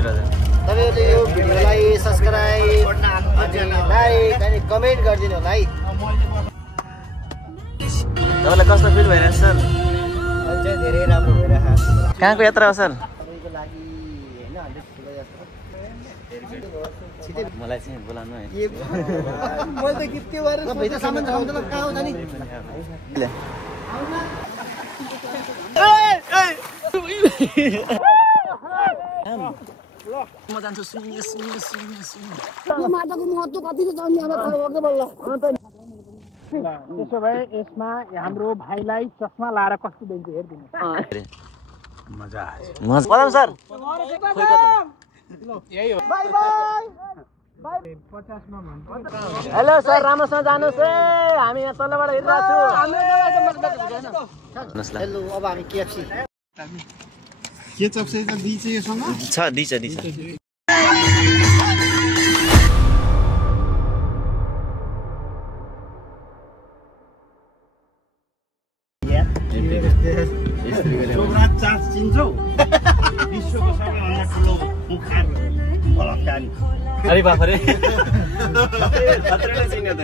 हजुर हजुर तपाईहरुले यो भिडियोलाई सब्स्क्राइब अनि लाइक अनि कमेन्ट गरिदिनु होला है। तपाईलाई कस्तो फिल भइरहेछ सर? अहिले चाहिँ धेरै राम्रो भइरहेछ। कहाँको यात्रा हो सर? तपाईको लागि हैन 100 किलो यात्रा। मलाई चाहिँ बोलाउनु है। मैले त के गरेर पैसा सामान छ मतलब कहाँ हो जानी? म जान्छु सुन्ने सुन्ने सुन्ने सुन्ने। यो माटाको महत्त्व कति छ अनि अब थाहा भएको बल्ल। त्यसो भए यसमा हाम्रो भाइलाई चस्मा लाएर कस्तो देखिन्छ हेर्दिनु। मजा आयो। पदम सर यही हो। Bye bye. 50 मा भन्छ। हेलो सर राम्रोसँग जानुहोस् है। हामी यहाँ तलबाट हिँडिरहेको छौँ। हेलो अब हामी केएफसी के चप्से त दिन्छ योसँग? छ दिन्छ दिन्छ। सोमनाथ चार्ज चिन्छौ? विश्वको सबैभन्दा ठुलो मुखार बलात्कारी। अरे बाफ रे खतरा चिन्यो त।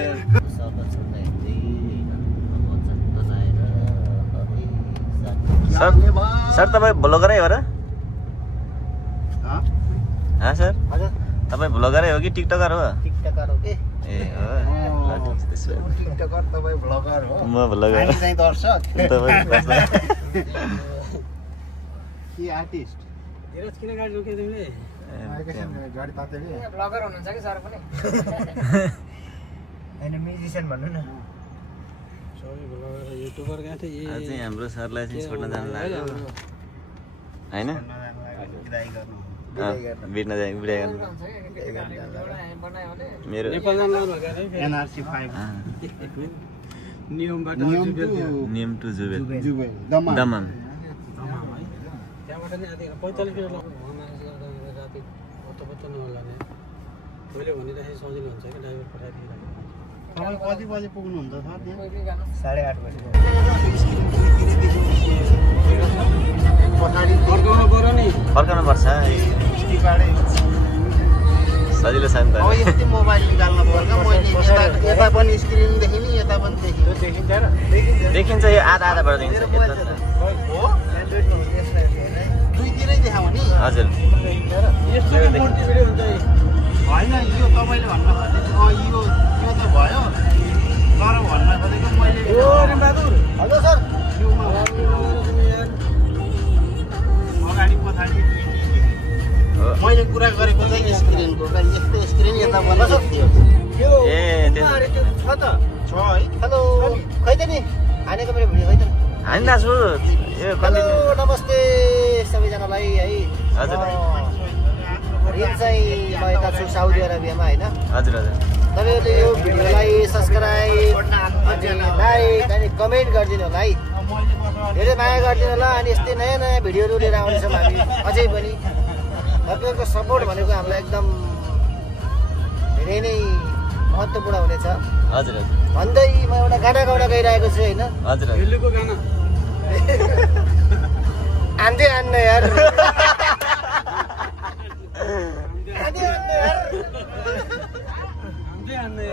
सर सर तपाईँ ब्लगरै हो र? हाँ सर हजुर तपाईँ ब्लगरै हो कि टिकटकर हो? टिकटकर हो के? ए हो टिकटकर तपाईँ ब्लगर हो। म ब्लगर हामी चाहिँ दर्शक। कि आर्टिस्ट? धीरज किन गाडी रोक्यो तिमीले? गाडी तातेले ब्लगर हुनुहुन्छ कि सर पनि? हैन म्युजिशियन भन्नु न। सबै ब्लगर युट्युबर गएको थिए। अझै हाम्रो सरलाई चाहिँ छोड्न जानु लाग्यो हैन? विदाई गर्नु। बिड्न जाए बिडाइ गर्नु मेरो नेपाल जानु लाग्नु भएको है? एनआरसी 5 नियमबाट नियम टु जुबेल जुबे दमन। दमन त्यहाँबाट नि आधी 45 किलो राति पत्तो नहोला नि। मैले भनिराखेँ सजिलो हुन्छ कि ड्राइभर पठाइदिइराखेँ। तपाईँ कति बजे पुग्नुहुन्छ सर त्यहाँ? 8:30 बजे। फर्काउनु पर्यो नि। फर्काउनु पर्छ स्टिकाडे सजिलो छ नि त। अब यस्तै मोबाइल निकाल्नु पर्छ। मैले यता पनि स्क्रिन देखिने यता पनि देखिने। देखिन्छ र? देखिन्छ यो आधा आधाबाट देखिन्छ हो दुईतिरै देखाउ नि। हजुर यस्तो मूर्ति भिडियो हुन्छ है। होइन यो तपाईँले भन्न खोजेको यो त भयो तर भन्न खोजेको मैले ओ रिमबहादुर हेलो सर योमा अगाडि पछाडि मैले कुरा गरेको चाहिँ स्क्रिनको यस्तो स्क्रिन यता बनाएको थियो। यो ए त्यो छ त। छ है। हेलो खै त नि हानेको मेरो भिडियो खै त। हान्दा छु यो हेलो कन्टिन्यू नमस्ते सबैजनालाई है। हजुर यो चाहिँ म यता छु साउदी अरेबियामा हैन। हजुर हजुर तपाईहरुले यो भिडियोलाई सब्स्क्राइब अनि लाइक अनि कमेन्ट गरिदिनु होला है। धेरै माया गरिदिनु होला। अनि यस्तै नयाँ नयाँ भिडियोहरू लिएर आउनेछौँ हामी अझै पनि। तपाईहरुको सपोर्ट भनेको हामीलाई एकदम धेरै नै महत्त्वपूर्ण हुनेछ हजुर भन्दै म एउटा गाना गाउन गइरहेको छु हैन। हजुर हिल्लुको गाना आन्दै आन्न यार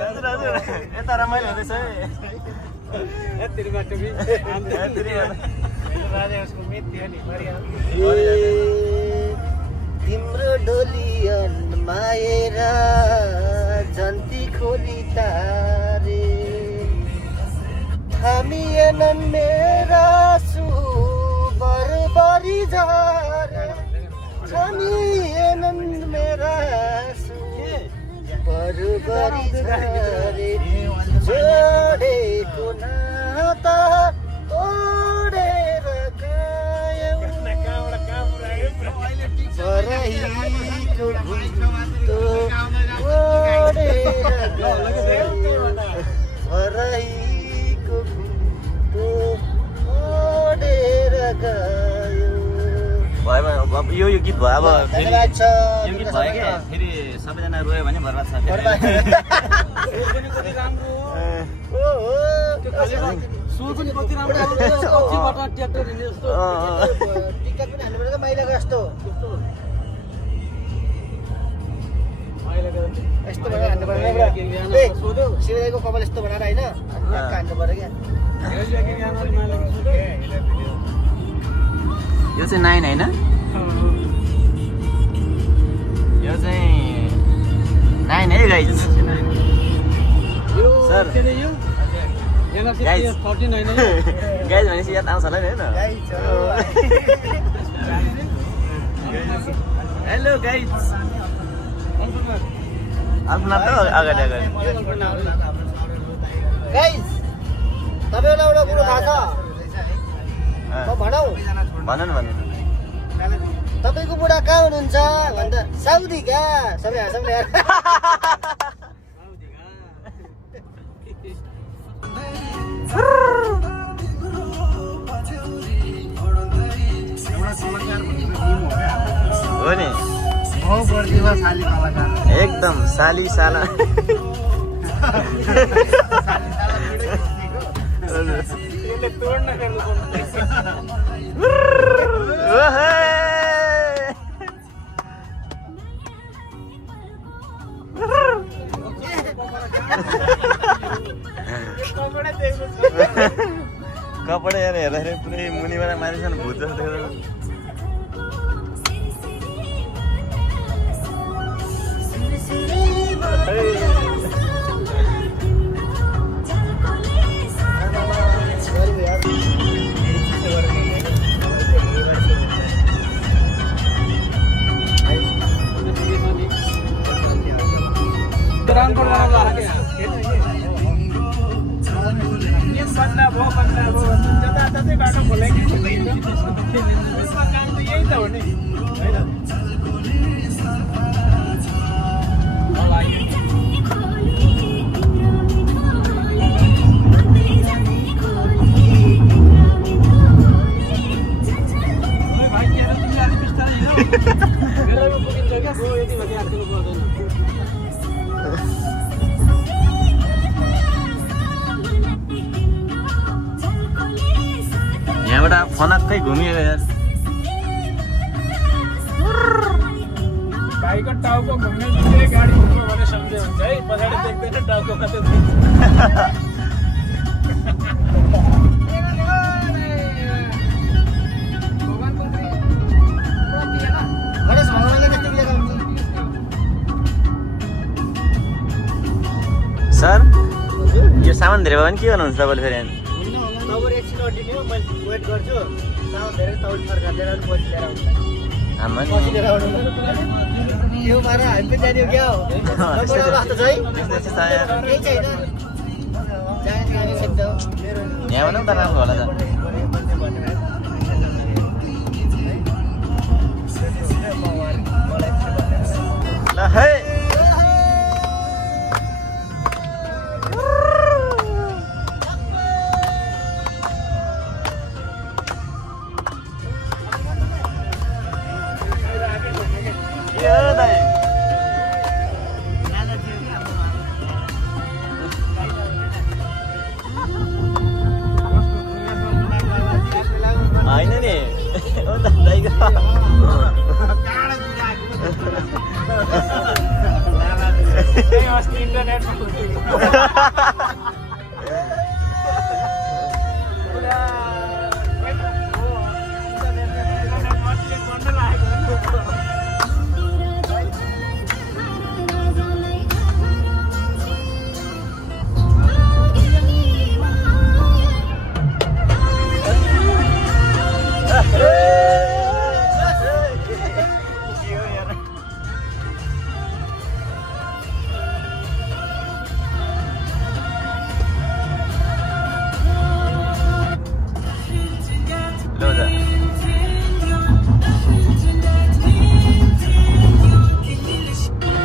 हजुर हजुर यता रमाइलो हुँदैछ है। यत्तिरी बाटो कि राजाको मित थियो नि तिम्रो डोलियन माएर जन्ती खोली तारे हामी नन मेरा सु बरबरी झारे हामी नन मेरा सु बरबरी झारे जोडेको नाता ओडेर गयौ बराहीको घुम्तो ओडेर गयौ बराहीको घुम्तो ओडेर गयो। अब यो गीत भयो अब फेरि धन्यवाद छ। यो गीत भयो क्या फेरि सबैजना रोयो भने बर्बाद छ फेरि। कति राम्रो हो हो सो पनि कति राम्रो आउँछ कतिबाट ट्र्याक्टर हिँड्ने जस्तो टिकट पनि हान्नु पर्छ माइलाको जस्तो शिवदाईको कपाल यस्तो बनाएर होइन हान्नु पर्यो क्या यो चाहिँ 9 होइन यो चाहिँ 9 है गाइज सर गाइज भनेपछि याद आउँछ होला नि होइन हेलो गाइज अल्पना त अगाडि गाइज तपाईँलाई एउटा कुरो थाहा छ म भनौँ भन न तपाईँको बुढा कहाँ हुनुहुन्छ भन्दा साउदी क्या सबै हाँसौँ ल्याएर हो नि एकदम साली साला कपडा यहाँ हेर्दाखेरि पुरै मुनिबाट मानिसहरू भूत जस्तो देख्छ बाटो खोलेको काम त यही त हो नि होइन यहाँबाट फनक्कै घुमिएर यार भाइको टाउको घुम्ने बित्तिकै गाडी घुम्नु भने सम्झे हुन्छ है पछाडि देख्दैन टाउको कतै सर यो सामान धेरै भयो भने के गर्नुहुन्छ तपाईँले फेरि तपाईँ एकछिन अटिन्यो मैले वेट गर्छु सामान धेरै तौल फर्काएर लिएर पछि लिएर आउँछ पछि लिएर आउनु यो मार हामी पनि जाने हो क्या हो जस्तो छ है केही छैन यहाँबाट पनि त राम्रो होला त ल है होइन नि अस्ति इन्टरनेट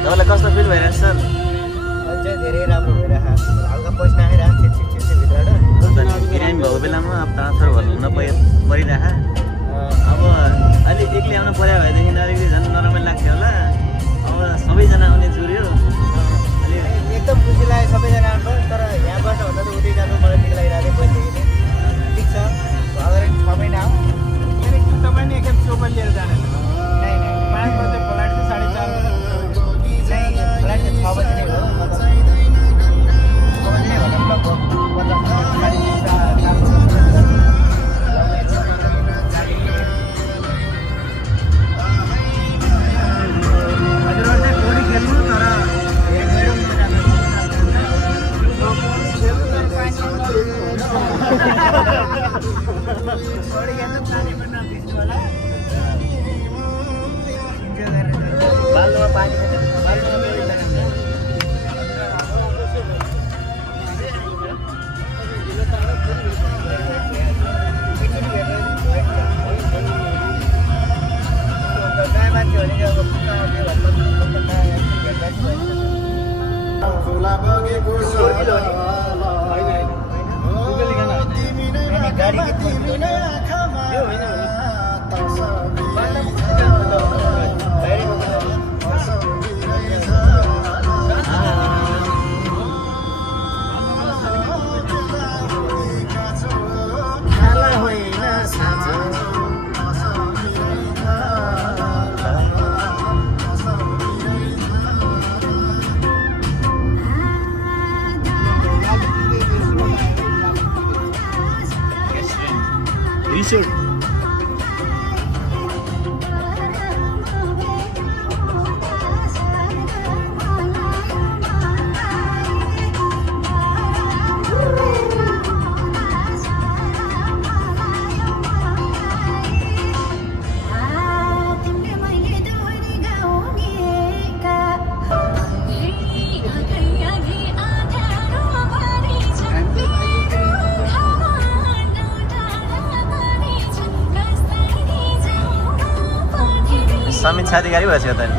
तपाईँलाई कस्तो फिल भइरहेछ सर? अहिले चाहिँ धेरै राम्रो भइरहेको छ हल्का पसिना आइरहेको छिटछिट भित्रबाट बिरामी भएको बेलामा अब ट्रान्सफर भन्नु परिरहेको अब अलि एक्लै आउनु पर्यो भएदेखि अलिकति झन् नराम्रो लाग्थ्यो होला अब सबैजना आउने जुर्यो एकदम खुसी लाग्यो सबैजना आउँछ तर यहाँबाट भन्दा त उतै जानु मलाई ठिक लागिरहेको थियो पहिलेदेखि ठिक छ अगाडि 6 महिना हो तपाईँ नि एकखेप चोपल लिएर जाने 5 बजे फ्लाइट चाहिँ 4:30 फ्लाइट चाहिँ 6 बजी नै हो रिसोर्ट समीक्षा अधिकारी भएछ त नि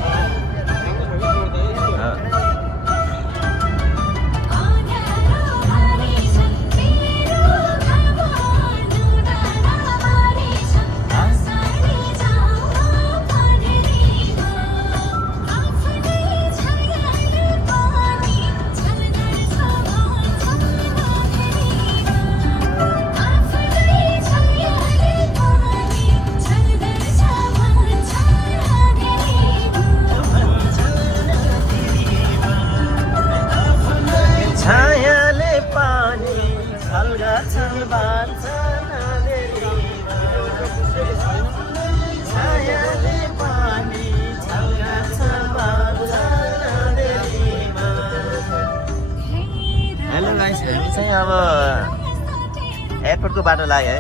हेलो गाइस हामी चाहिँ अब एयरपोर्टको बाटो लाग्यो है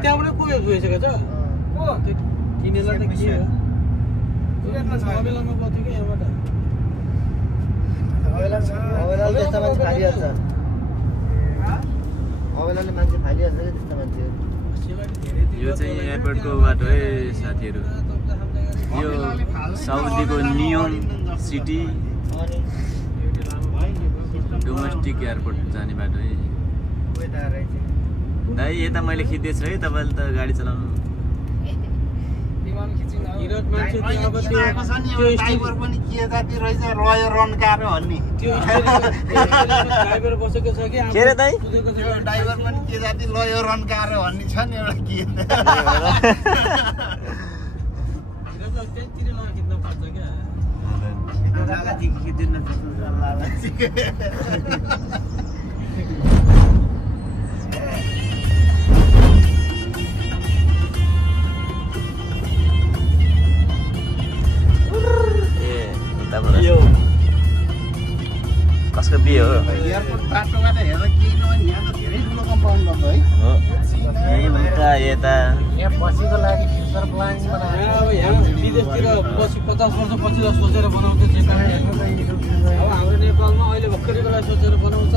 त्यहाँबाट पुगेको गइसकेको छ ओ त्यो किनेला त के हो अबेलामा बथ्यो के यहाँबाट अबेलाले त्यस्ता मान्छे फालिहाल्छ अबेलाले मान्छे फालिहाल्छ कि त्यस्ता मान्छे यो चाहिँ एयरपोर्टको बाटो है साथीहरू यो साउदीको नियोम सिटी डोमेस्टिक एयरपोर्ट जाने बाटो है दाइ यता मैले खिच्दैछु है तपाईँले त गाडी चलाउनु ड्राइभर पनि के जाति रहेछ रह्यो रन्काएर भन्ने त्यो ड्राइभर बसेको छ कि के रे दाइ ड्राइभर पनि के जाति लयो रन्काएर भन्ने छ नि एउटा के त्यतिर नखिच्नु पर्छ क्या कसको बिहे हो एयरपोर्ट बाटोबाट हेरेर केही नभए यहाँ त धेरै ठुलो कम्पाउन्ड बन्छ है उता यता यहाँ बसीको लागि फ्युचर प्लानिङ बनाएर अब यहाँ विदेशतिर पछि 50 वर्षपछि सोचेर बनाउँछ अब हाम्रो नेपालमा अहिले भर्खरैको लागि सोचेर बनाउँछ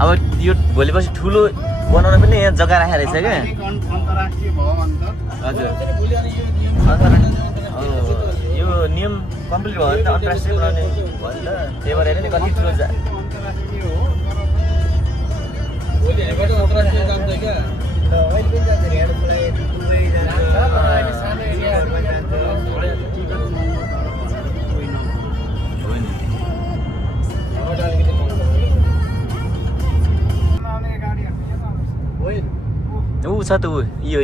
अब यो भोलिपछि ठुलो बनाउन पनि यहाँ जग्गा राखेको रहेछ क्या अन्तर्राष्ट्रिय भवन त हजुर यो नियम कम्प्लिट भयो भने त अन्तर्राष्ट्रिय बनाउने भयो नि त त्यही भएर नि कति ठुलो अन्तर्राष्ट्रिय हो भोलि हेबाट अन्तर्राष्ट्रिय जान्छ क्या अहिले पनि जान्छ हेर्नुलाई दुबई जान्छ अहिले सानो एरियाहरूमा जान्छ हो नि ऊ छ त ऊ यो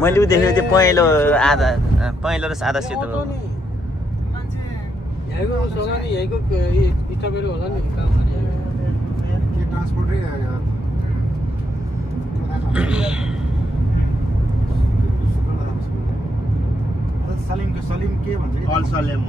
मैले ऊ देखेको त्यो पहेँलो र आधा सेतो यहीँको सगानी यहीँको स्टपहरू होला नि काम ट्रान्सपोर्टै सलिम के भन्छ अल सलेम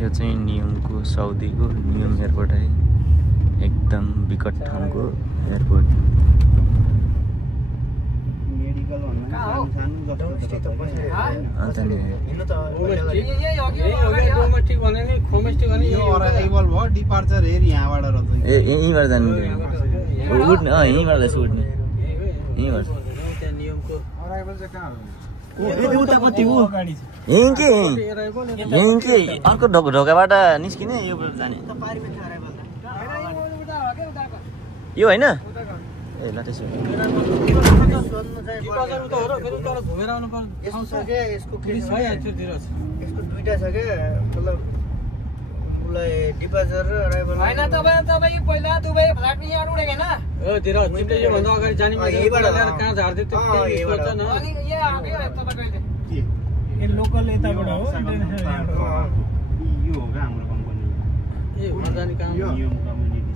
यो चाहिँ नियमको साउदीको नियम एयरपोर्ट है एकदम विकट ठाउँको एयरपोर्ट मेडिकल भन्नु अन्त नि हिँड्नु त डोमेस्टिक भने नि खोमेस्टिक भने यो अराइभल भयो डिपार्चर हेरी यहाँबाट रहेछ ए यहीँबाट जानु उड्ने यहीँबाट रहेछ उड्ने यहीँबाट त्यहाँ नियमको उतापट्टि ऊ यहीँ के अर्को ढोकाबाट निस्किने यो जाने यो होइन ए ल त्यसो घुमेर आउनु पर्छ यस्तो छ क्या यसको पुलिस छ यहाँ त्योतिर यसको दुईटा छ क्या मतलब उसलाई डिपार्चर र अराइभल होइन तपाईँ पहिला दुबई फ्लाइटमा यहाँ उडेको होइन तिर तिमीले योभन्दा अगाडि जाने कहाँ झार्दै त्यो सोच न अनि यहाँ आएको तपाईँ कहिले ए लोकल यताबाट हो यो हो क्या हाम्रो कम्पनी ए जाने काम नियम कम्युनिटी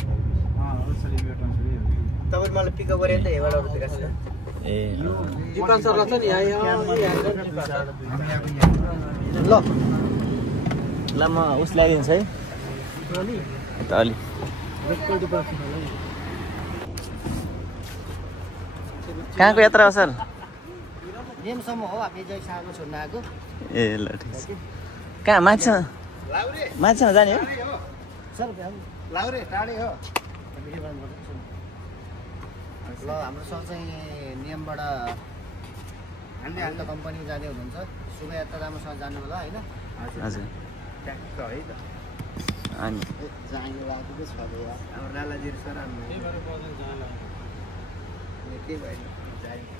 तपाईँ मलाई पिकअप गरेर त हेबाट उठेको छ ए डिपार्चरलाई छ नि ल ल म उस ल्याइदिन्छु है त अलि कहाँको यात्रा हो सर नेमसम्म हो हामी जय सागो छोड्न आएको ए ल ठिक छ कहाँ माथिसम्म जाने हो सर लाउरे टाढै हो ल हाम्रो सर चाहिँ नियमबाट हाम्रो कम्पनी जाने हुनुहुन्छ शुभयात्रा राम्रोसँग जानु होला होइन हजुर ट्याक्क है त अनि जानु लागेको छ हाम्रो लालाजीहरू सर के भयो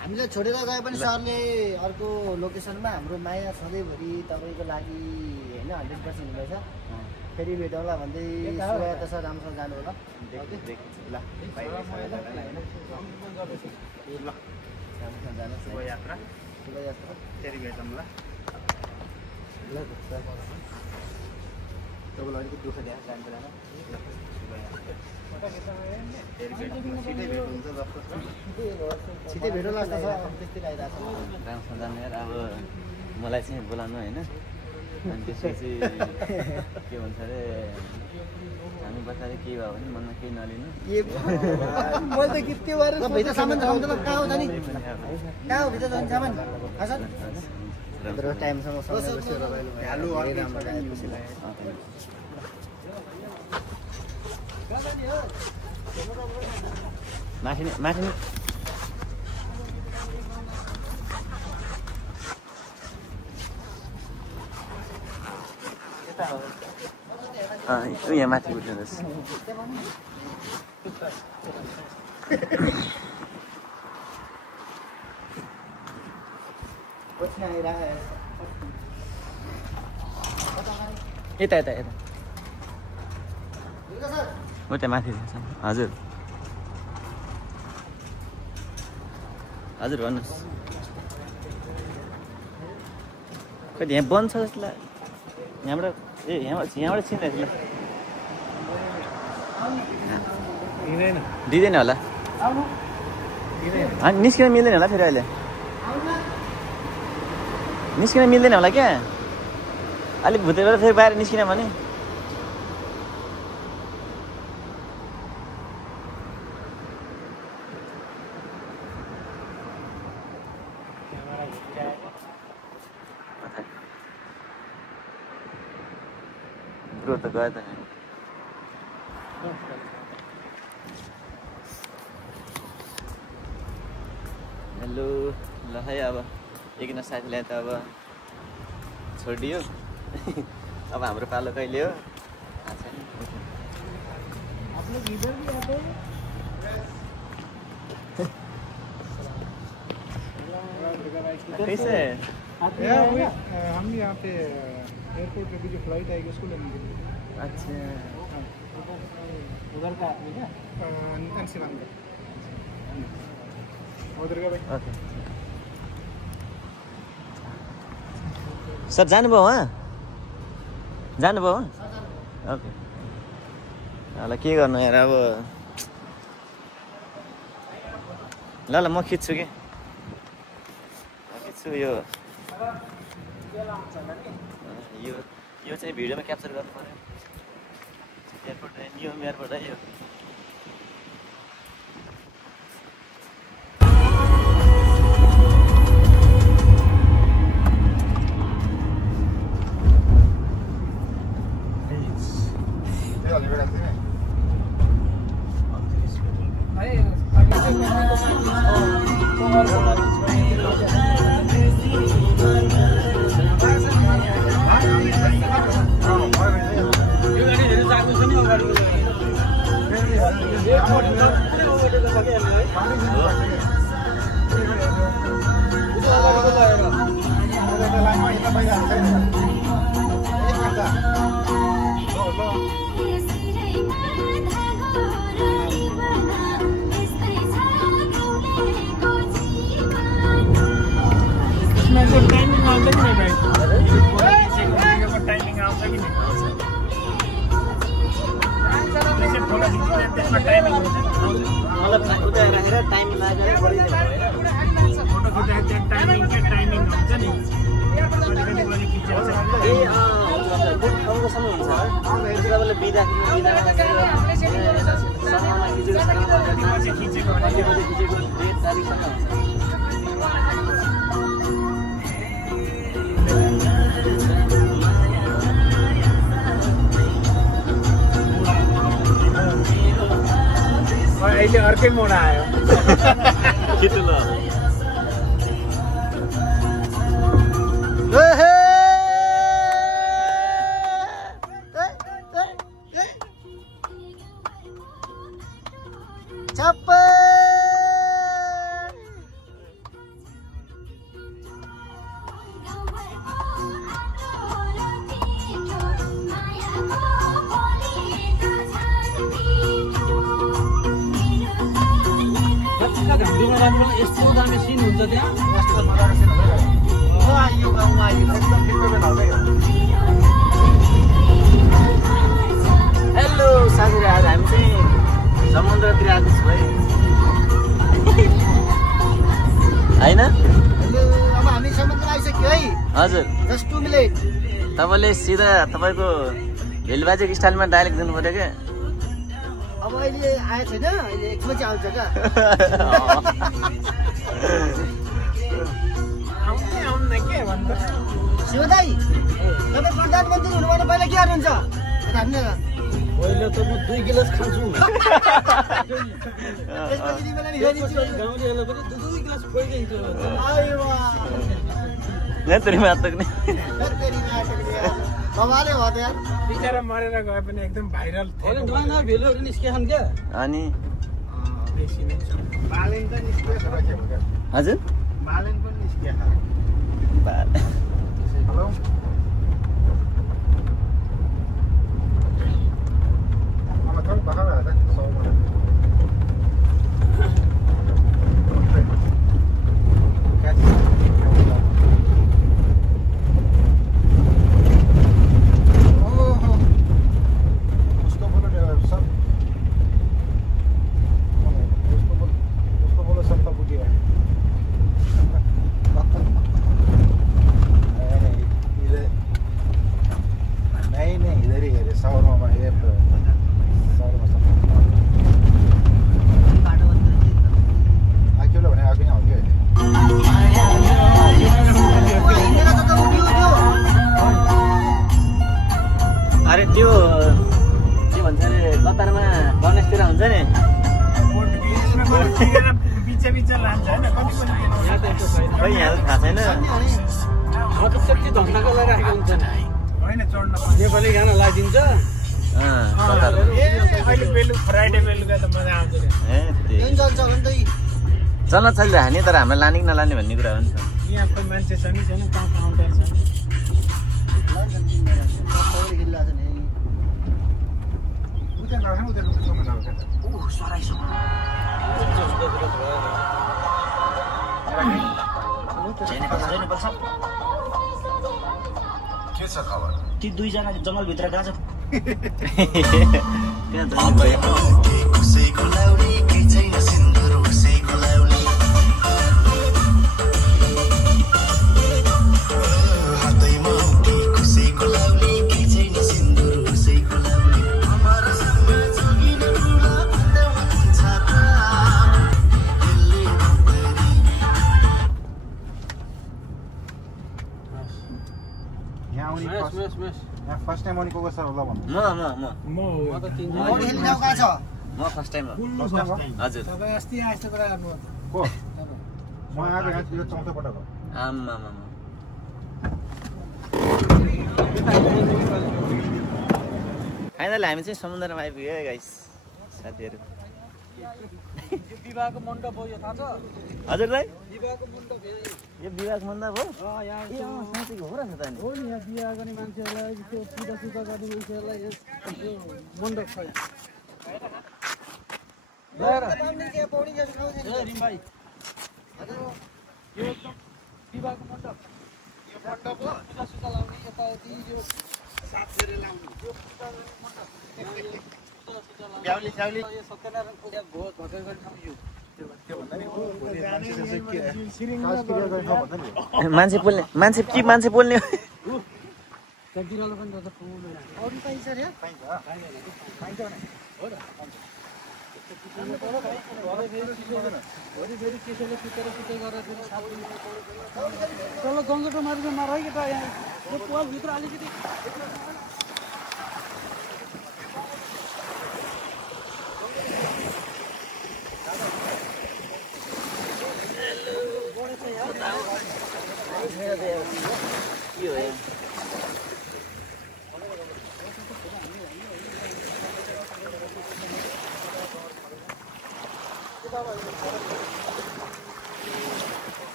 हामीलाई छोडेर गए पनि सरले अर्को लोकेसनमा हाम्रो माया सधैँभरि तपाईँको लागि होइन 100% हुँदैछ फेरि भेटौँला भन्दै शुभयात्रा सर राम्रोसँग जानु होला शुभयात्रा शुभयात्रा फेरि भेटौँला तपाईँलाई अलिकति दुःख दिएर जान्छ छिटै भेटौँ लाग्छ सर त्यस्तै आइरहेको छ राम्रोसँग जानु यार अब मलाई चाहिँ बोलाउनु होइन अनि त्यसपछि के भन्छ अरे हामी पछाडि के भयो भने मनमा केही नलिनु मैले त गीत त्यो गरेर भित्र सामान छ मतलब कहाँ हो जाने कहाँ हो भित्र जाने सामान सर टाइमसँग माथि माथि यहाँ माथि उठ्नुहोस् यता यता यता हो त्यहाँ माथि हजुर हजुर भन्नुहोस् कति यहाँ बन्द छ जस्तो लाग्यो यहाँबाट ए यहाँबाट छिन्दैछ ल दिँदैन होला निस्किन मिल्दैन होला फेरि अहिले निस्किन मिल्दैन होला क्या अलिक भित्रबाट फेरि बाहिर निस्किन भने ब्रो त गयो त हेलो ल है अब एकजना साथीलाई त अब छोडिदियो अब हाम्रो पालो कहिले हो कैसे हम यहाँ पे एयरपोर्ट पे भी जो फ्लाइट आएगी उसको लेने के लिए अच्छा उधर का आदमी क्या अंशुमान का उधर का भाई ओके सर जानुभयो उहाँ जानुभयो ओके ल के गर्नु यार अब ल ल म खिच्छु कि खिच्छु यो चाहिँ भिडियोमा क्याप्चर गर्नु पर्यो एयरपोर्ट न्यू एयरपोर्ट है यो अहिले अर्कै मोड आयो यस्तो दामी सिन हुन्छ त्यहाँ हेलो साथीहरू, हामी चाहिँ समुद्रतिर आएको छु है होइन? अब हामी समुद्र आइसक्यो है। हजुर, जस्ट 2 मिनेट। तपाईँले सिधा तपाईँको भेलबाजेको स्टाइलमा डाइरेक्ट दिनु पऱ्यो क्या। अब अहिले आएको छैन, अहिले एकपछि आउँछ क्या। शिव दाइ, तपाईँ प्रधानमन्त्री हुनुभन्दा पहिला के गर्नुहुन्छ? पहिला त म 2 गिलास खान्छु त्यसपछि तिमीलाई नि हेरिदिन्छु। गाउँलेहरूलाई पनि 2 गिलास खुवाइदिन्छु बबाले हो त यार। बिचरा मरेर गए पनि एकदम भाइरल थियो। नयाँ नयाँ भेलुहरू निस्किहान् क्या अनि बेसी नै छ। बालेन त निस्कियो छ के भयो? हजुर, बालेन पनि निस्कियो। हेलो मलाई थोरै भर्खर आयो त 100 अरे त्यो के भन्छ अरे कतारमा गणेशतिर हुन्छ नि, खै यहाँ त थाहा छैन। त्यति धन्दाको लागि राखेको हुन्छ नि नेपाली गाना लगाइदिन्छ। चल्न चल्यो हाने, तर हामीलाई लाने कि नलाने भन्ने कुरा हो नि त। यहाँ कोही मान्छे छ कि छैन, कहाँ काउन्टर छ? ती 2 जना जङ्गलभित्र गएको छ। फर्स्ट टाइम आउने को छ होला भन्नु। म त 3 म हेली जाऊ गएको छ। म फर्स्ट टाइम हो। हजुर, तपाईँ अस्ति आएछ कुरा गर्नु को म आएको यहाँ यो चौथो पटक हो। आम्मा फाइनली हामी चाहिँ समुद्रमा आइपुग्यो है गाइस। साथीहरू यो विवाहको मण्डप हो यो थाहा छ हजुरलाई विवाहको मण्डप यो विवाह मण्डप हो यहाँ ए साँच्चैको हो रहेछ त नि हो नि यहाँ बिहा गर्ने मान्छेहरूलाई त्यो पूजा गर्ने मान्छेहरूलाई यो मण्डप छ रिम भाइ यो एकदम विवाहको मण्डप यो मण्डप हो पूजा लाउने यताउति यो सात फेरे लाउने यो पूजा मण्डप स्याउली यो सत्यनारायण पूजा भोज भटेर गर्ने ठाउँ यो मान्छे पोल्ने मान्छे पोल्ने त्यहाँ बिरालो पनि जान्छ फुल अरू पाइन्छ रे पाइन्छ हो र फेरि त्यसैले सुतेर गरेर फेरि सात दिन तल गङ्गटो मार्गमा नरह्यो कि त यहाँ यो पोलभित्र अलिकति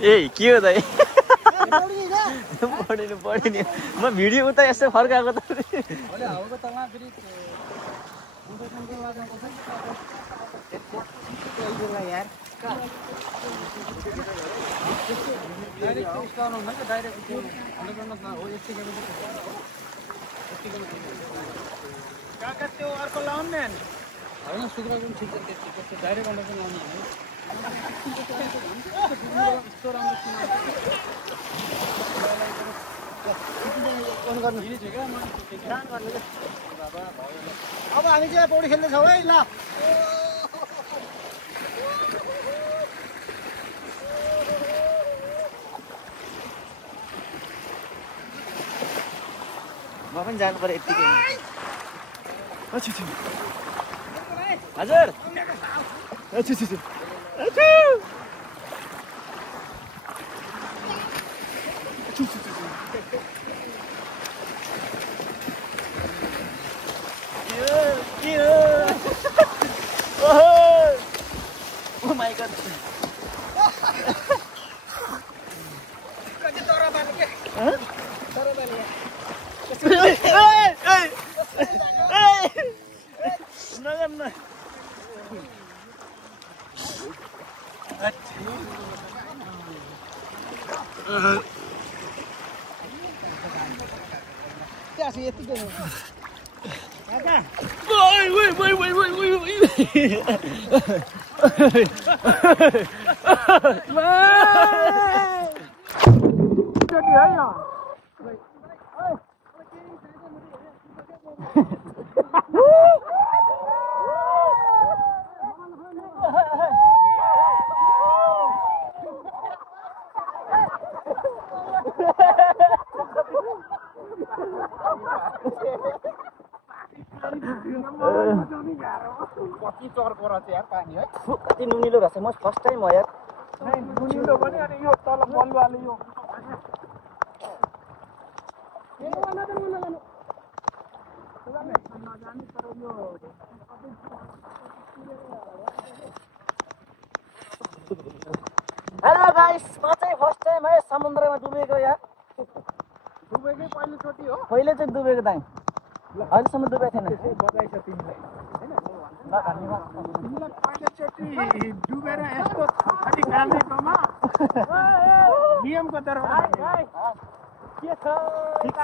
ए के हो त पढिनु म भिडियो उता यसो फर्काएको त हावाको तलमा फेरि त्यो अर्को लाउने होइन सुक्रा पनि ठिक छ त्यो डाइरेक्ट अन्डर पनि लाउने अब हामी चाहिँ पौडी खेल्दैछौँ है ल म पनि जानु पर्यो यत्तिकै हजुर Oh my god. कति तर बाली के तर बाली कति चर्को रहेछ यार पानी है कति नुनिलो रहेछ म फर्स्ट टाइम हो यार नुनिलो पनि अनि यो तल बलुवाले यो हेलो गाइस म चाहिँ फर्स्ट टाइम है समुद्रमा डुबेको यार डुबेकै पहिलोचोटि हो पहिले चाहिँ डुबेको दाइ अहिलेसम्म डुबेको थिएन बधाई छ तिमीलाई तिमीलाई पहिलोचोटि डुबेर यस्तो छटपटी गालेकोमा नियमको दरबार के छ ठीक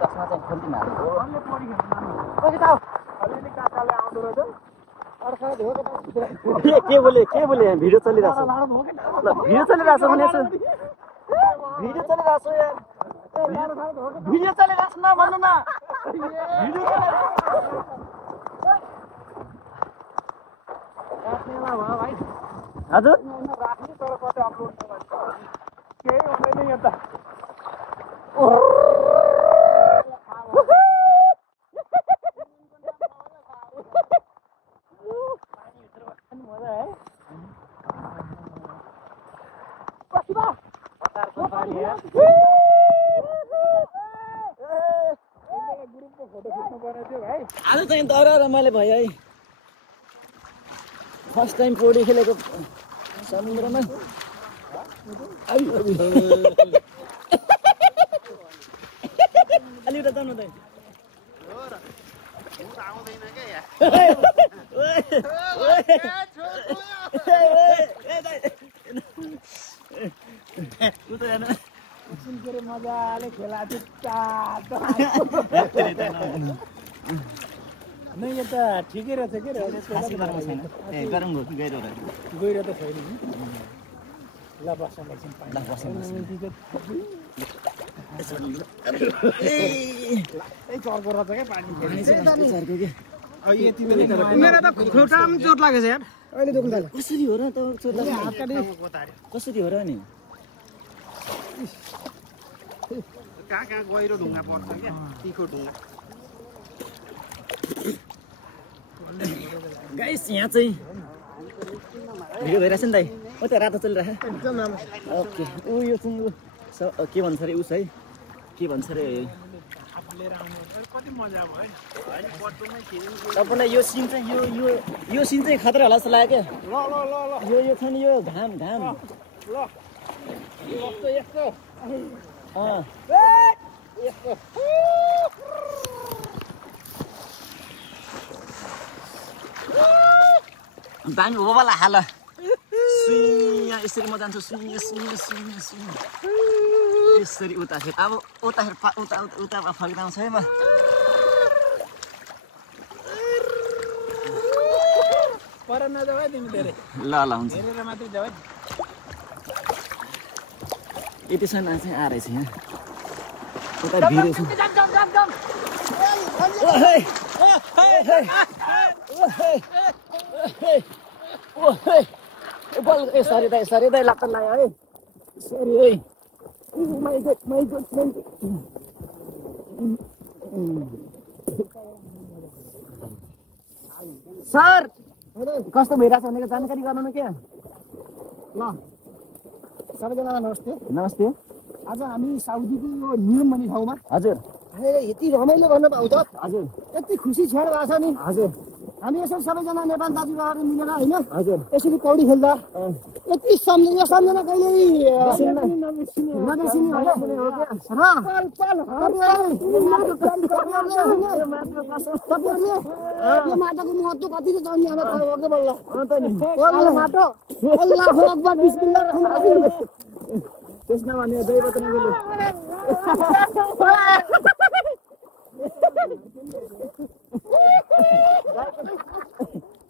चस्मा चाहिँ खोल्दिन के बोले भिडियो चलिरहेछ ल भिडियो चलिरहेछ भने भिडियो चलिरहेछ यार भिडियो चलिरहेछ न भन्नु न भिडियो चलिरहेछ हजुर राख्ने तर कतै अपलोड केही हुँदैन यता आज चाहिँ तर रमाइलो भयो है फर्स्ट टाइम पौडी खेलेको समुद्रमा अलि उता जानु त मजाले खेला नै यो त ठिकै रहेछ के गहिरो गहिरो त छैन ल बस्न एकछिन चर्को रहेछ क्या पानी मेरो त खुट्टामा चोट लागेछ यार अहिले दुख्न थाल्यो कसरी हो र त चोट हात काटे कसरी हो र नि कहाँ कहाँ गहिरो ढुङ्गा पर्छ क्या तिखो ढुङ्गा गाइस यहाँ चाहिँ भिडियो भइरहेछ नि दाइ ओ त्यो रातो चलिरहेछ एकदम राम्रो ओके ऊ यो सुँगु के भन्छ अरे उस है के भन्छ अरे कति मजा भयो तपाईँलाई यो सिन चाहिँ यो सिन चाहिँ खतरा होला जस्तो लाग्यो ल क्या यो छ नि यो घाम घाम ल यस्तो यस्तो यस्तो दामी हो होला हाल सुइँ यसरी म जान्छु सुइँ यसरी उताखेरि अब उता फर्काउँछ है म पर नजाऊ है तिमी धेरै ल हुन्छ हेरेर मात्रै जाऊ है यतिसम्म चाहिँ आएछ यहाँ उता भिड छ सरी दाइ लाग्छ लाग्यो है सरी है सर कस्तो भइरहेछ भनेको जानकारी गराउनु क्या ल सबैजनालाई नमस्ते नमस्ते आज हामी साउदीको यो नियम भन्ने ठाउँमा हजुर हामीलाई यति रमाइलो गर्न पाउँछ हजुर यति खुसी क्षण भएको छ नि हजुर हामी यसरी सबैजना नेपाल दाजुभाइहरू मिलेर होइन हजुर यसरी पौडी खेल्दा यति सम्झना कहिले नबिर्सिने होला तपाईँहरूले यो माटोको महत्त्व कति चाहिँ जान्ने होला थाहा भएको बल्ल माटो अल्लाह अक्बर बिस्मिल्लाह रहमान रहिम त्यसमा भने दैव नगर्नु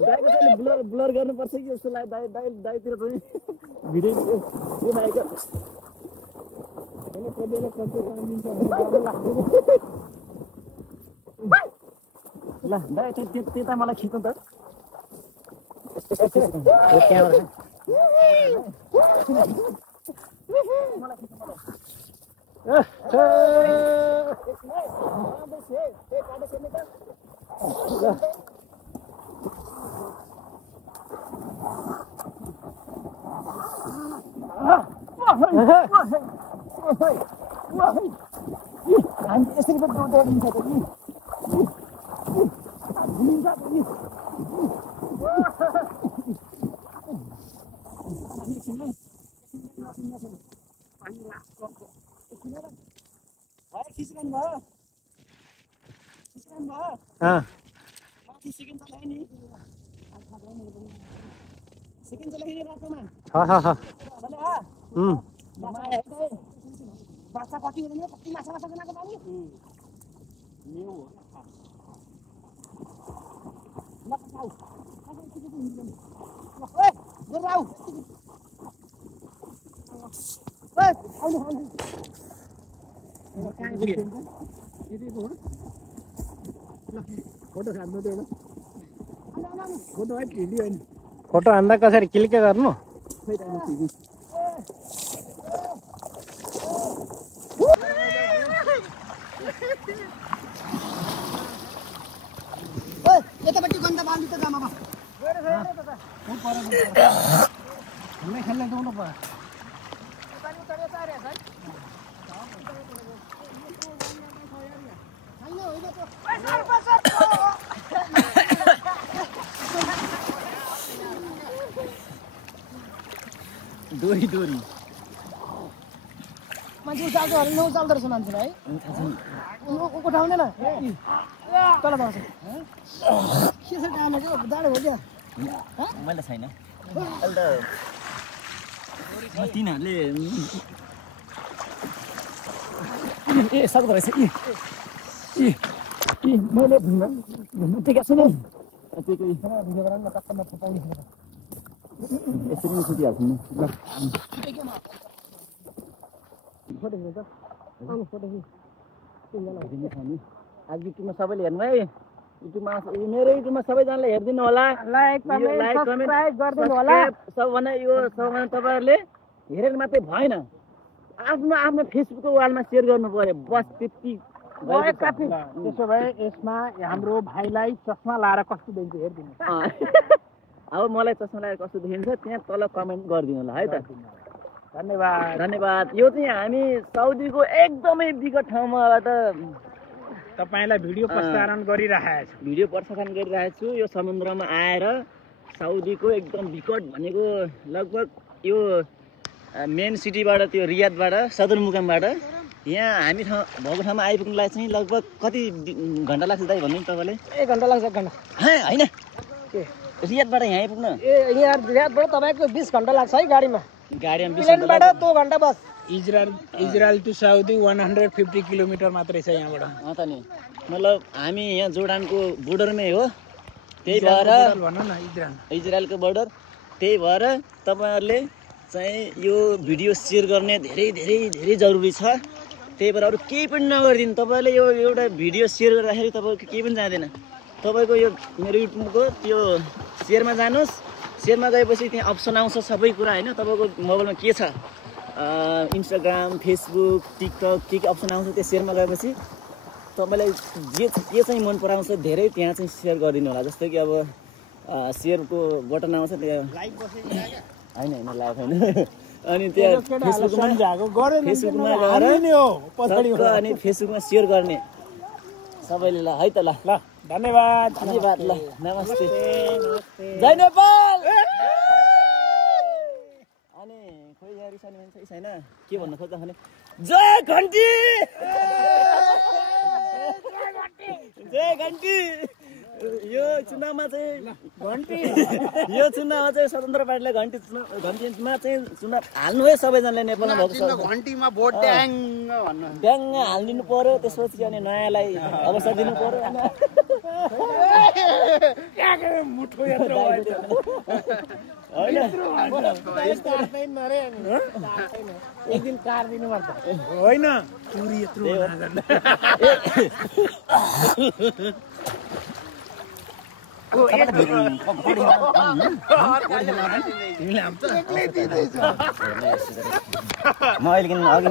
दाइको चाहिँ ब्लर गर्नुपर्छ कि जस्तो लाग्यो दाइतिर पनि भिडियो यो दाइको ल दाइ त्यता मलाई खिच्नु त क्यामेरा हामी यसरी पनि दौडिन्छ त नि बाछा कति हुँदैन कति माछा बनाएको पानी फोटो हान्दा कसरी क्लिक गर्नु यतापट्टि गन्दा बाल्नु त जामा हामीलाई खेल्न जाउनु पर्यो दोरी दोरी मान्छे उचाल्दो अरे नउचाल्दो रहेछ मान्छेलाई है उठाउँदैन तल बस्छ के छ कामको दाडो हो क्या मैले छैन अहिले त तिनीहरूले ए सक्दो रहेछ मैले टिका सुने भिडियो बनाउन कस्टमर पाउने यसरी नै छुटिहाल्छु नि आज युट्युबमा सबैले हेर्नु है युट्युबमा मेरो युट्युबमा सबैजनाले हेरिदिनु होला लाइक कमेन्ट सब्स्क्राइब गरिदिनु होला सबभन्दा यो सबभन्दा तपाईँहरूले हेरेर मात्रै भएन आफ्नो आफ्नो फेसबुकको वालमा सेयर गर्नु पर्यो बस त्यति त्यसो भए यसमा हाम्रो भाइलाई चस्मा लाएर कस्तो देखिन्छ हेरिदिनु अब मलाई चस्मा लगाएर कस्तो देखिन्छ त्यहाँ तल कमेन्ट गरिदिनु होला है त धन्यवाद धन्यवाद यो चाहिँ हामी साउदीको एकदमै विकट ठाउँबाट तपाईलाई भिडियो प्रसारण गरिरहेको छु यो समुद्रमा आएर साउदीको एकदम विकट भनेको लगभग यो मेन सिटीबाट त्यो रियादबाट सदरमुकामबाट यहाँ हामी भएको ठाउँमा आइपुग्नुलाई चाहिँ लगभग कति घन्टा लाग्छ दाइ भन्नु नि तपाईँले 1 घन्टा लाग्छ 1 घन्टा होइन रियादबाट यहाँ आइपुग्न यहाँ रियादबाट तपाईँको 20 घन्टा लाग्छ है गाडीमा 20 घन्टा प्लेनबाट 2 घन्टा बस इजरायल टु साउदी 150 किलोमिटर मात्रै छ यहाँबाट त नि मतलब हामी यहाँ जोर्डानको बोर्डरमै हो त्यही भएर भन्नु न इजरायलको बोर्डर त्यही भएर तपाईँहरूले चाहिँ यो भिडियो सेयर गर्ने धेरै धेरै धेरै जरुरी छ त्यही भएर अरू केही पनि नगरिदिनु तपाईँहरूले यो एउटा भिडियो सेयर गर्दाखेरि तपाईँको केही पनि जाँदैन तपाईँको यो मेरो युट्युबको त्यो सेयरमा जानुहोस् सेयरमा गएपछि त्यहाँ अप्सन आउँछ सबै कुरा होइन तपाईँको मोबाइलमा के छ इन्स्टाग्राम फेसबुक टिकटक के अप्सन आउँछ त्यो सेयरमा गएपछि तपाईँलाई जे चाहिँ मन पराउँछ धेरै त्यहाँ चाहिँ सेयर गरिदिनु होला जस्तै कि अब सेयरको बटन आउँछ त्यहाँ होइन लाइक होइन अनि त्यहाँ अनि फेसबुकमा सेयर गर्ने सबैले ल है त ल धन्यवाद ल नमस्ते जय नेपाल अनि खोइ यहाँ रिसाउने मान्छे छैन के भन्नु खोज्दा भने जय घन्टी जय घन्टी यो चुनावमा चाहिँ स्वतन्त्र पार्टीले घन्टीमा चाहिँ चुनाव हाल्नु है सबैजनाले नेपालमा भएको घन्टीमा भोट ड्याङ ड्याङ हालिदिनु पर्यो त्यसपछि अनि नयाँलाई अवसर दिनु पर्यो एक दिन कार दिनु पर्छ होइन चुरी यत्रो म अहिले अघि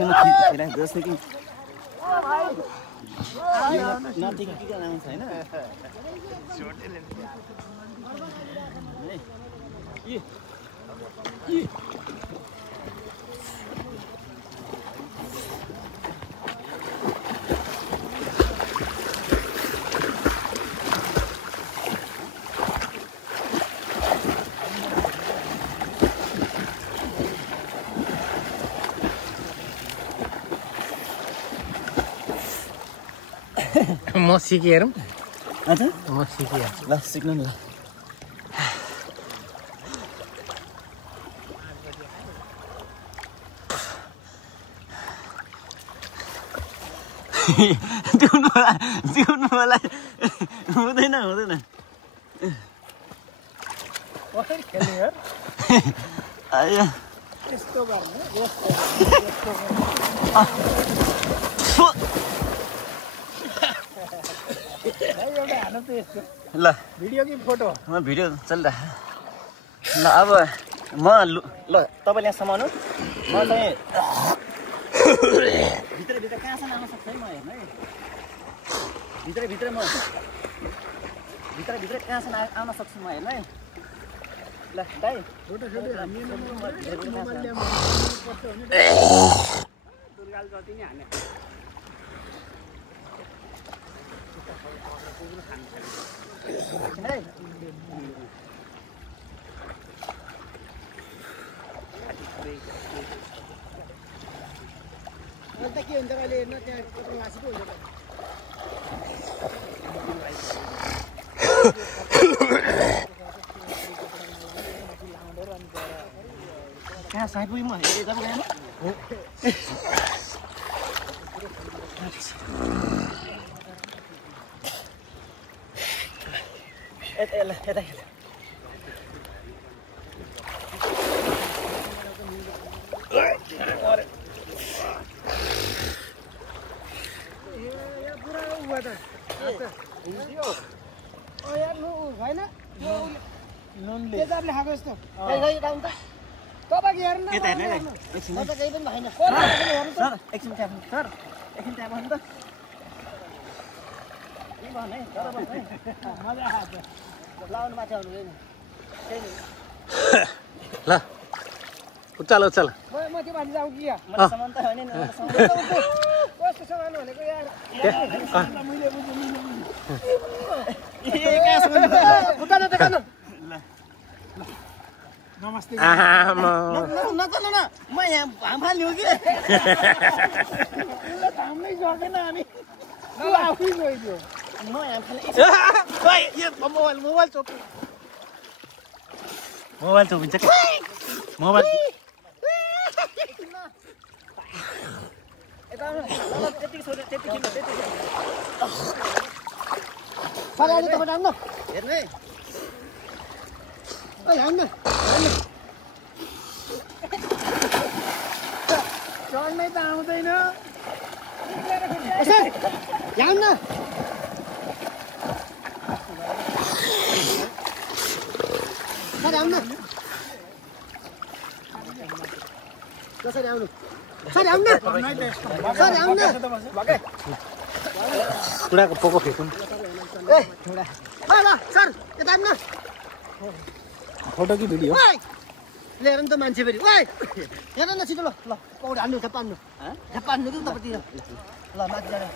जस्तै कि आउँछ होइन म सिकेर अच्छा म सिकेँ ल सिक्नु नि ल जिउनु मलाई हुँदैन कसरी खेल्ने यार आयो यस्तो गर्ने ल भिडियो कि फोटो भिडियो चलिरहेको ल अब म ल तपाईँले यहाँ समाउनु म चाहिँ भित्र कहाँसम्म आउन सक्छ है म हेर्नु है भित्र म भित्र कहाँसम्म आउन सक्छु म हेर्नु है ल दाइ अन्त के हुन्छ अहिले हेर्न त्यहाँ लासी पो हुन्छ कहाँ साइपुग्यो म हेरेँ तपाईँ यता तेजाबले खाएको यस्तो तपाईँको हेर्नु यता हेर्नु है म त केही पनि भएन सर एकछिन त्यहाँ सर एकछिन त्यहाँ बस्नु त के भन्नु है तर बस्नु है मजा आएको लाउनु माथि आउनु ल उचाल म त्यो माथि जाउँ कि मलाई सामान त होइन नि कस्तो सामान भनेको यार खुट्टा देखाउनु नमस्ते नचल्नु न म यहाँ हाम फाल्नु कि हाम्रै सकेन हामी आफै गइदियो म यहाँ फाल्ने मोबाइल चोक मोबाइल चोकिन्छ क्या मोबाइल फलाले तपाईँ हान्न हेर्नु है हान्न चढ्नै त आउँदैन हान्न सर आउनु कसरी आउनु सर आउनु सर आउनु कुडाको पोको फेकुन् ए ल सर यता आउनु फोटो कि भिडियो लिएर नि त मान्छे फेरि ओइ हेर न छिटो ल ल पौडी हान्नु झ्याप हान्नु झ्याप हान्नु कि तपाईँतिर ल माथि जाने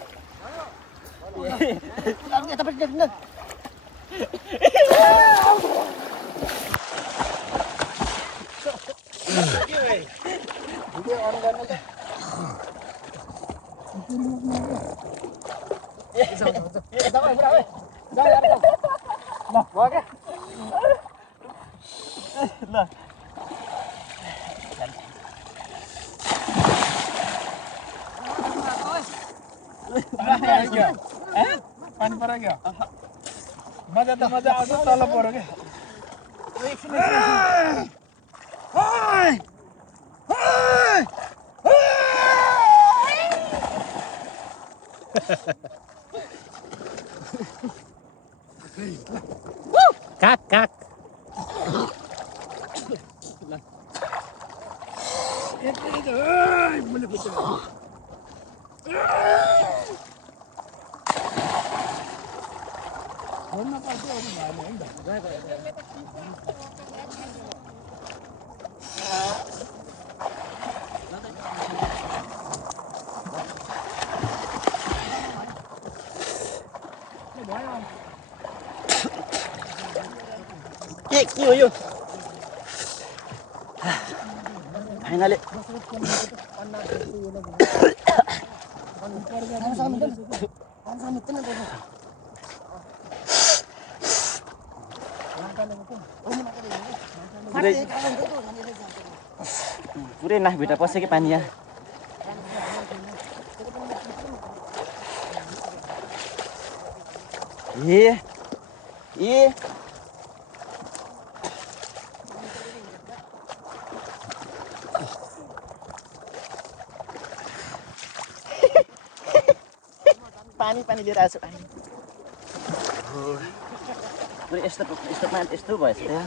यतापट्टि देख्नु पानी पऱ्यो क्या मजा त मजा आउँछ तल पऱ्यो क्या काक काक के हो यो फाइनली पुरै नाकभित्र पस्यो कि पानी यहाँ ए पानी लिएर आएको छु पानी पुरै यस्तो पानी यस्तो भएछ त्यहाँ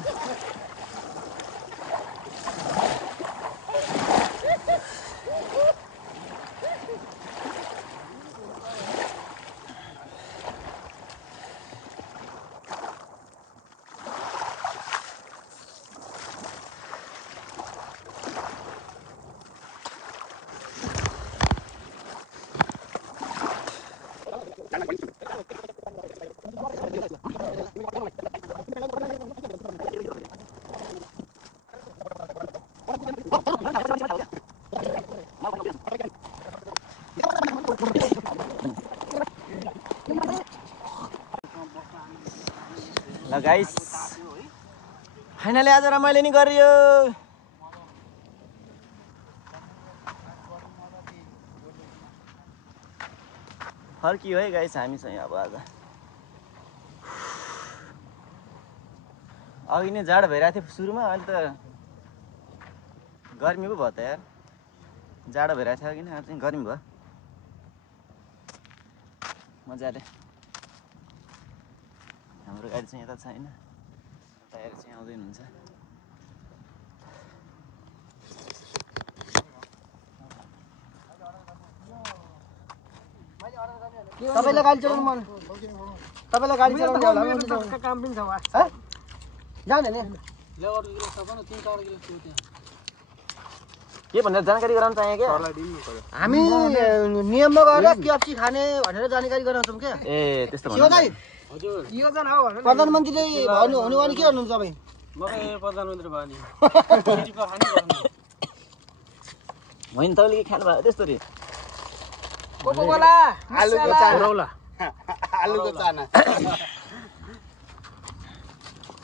गाइस फाइनली आज रमाइलो नि गरियो। फर्कियो है गाइस हामी चाहिँ अब आज। अघि नै जाडो भइरहेको थियो सुरुमा, अहिले त गर्मी पो भयो त यार। जाडो भइरहेको थियो अघि नै, अहिले चाहिँ गर्मी भयो मजाले। हाम्रो गाडी चाहिँ यता छैन, टायर चाहिँ आउँदैन हुन्छ। तपाईँलाई गाडी चलाउनु मन, तपाईँलाई गाडी चलाउनु होला काम पनि छ वा जाने नि के भनेर जानकारी गराउन चाहे क्या? हामी नियममा गएर केएफसी खाने भनेर जानकारी गराउँछौँ क्या। ए त्यस्तो यो चाहिँ हजुर योजना हो भन्नु प्रधानमन्त्रीले भन्नु हुनु भने के गर्नुहुन्छ तपाईँ? म प्रधानमन्त्री भयो नि होइन तपाईँले के खानु भयो त्यस्तो रे? कोकोकोला आलुको चाना आलुको चाना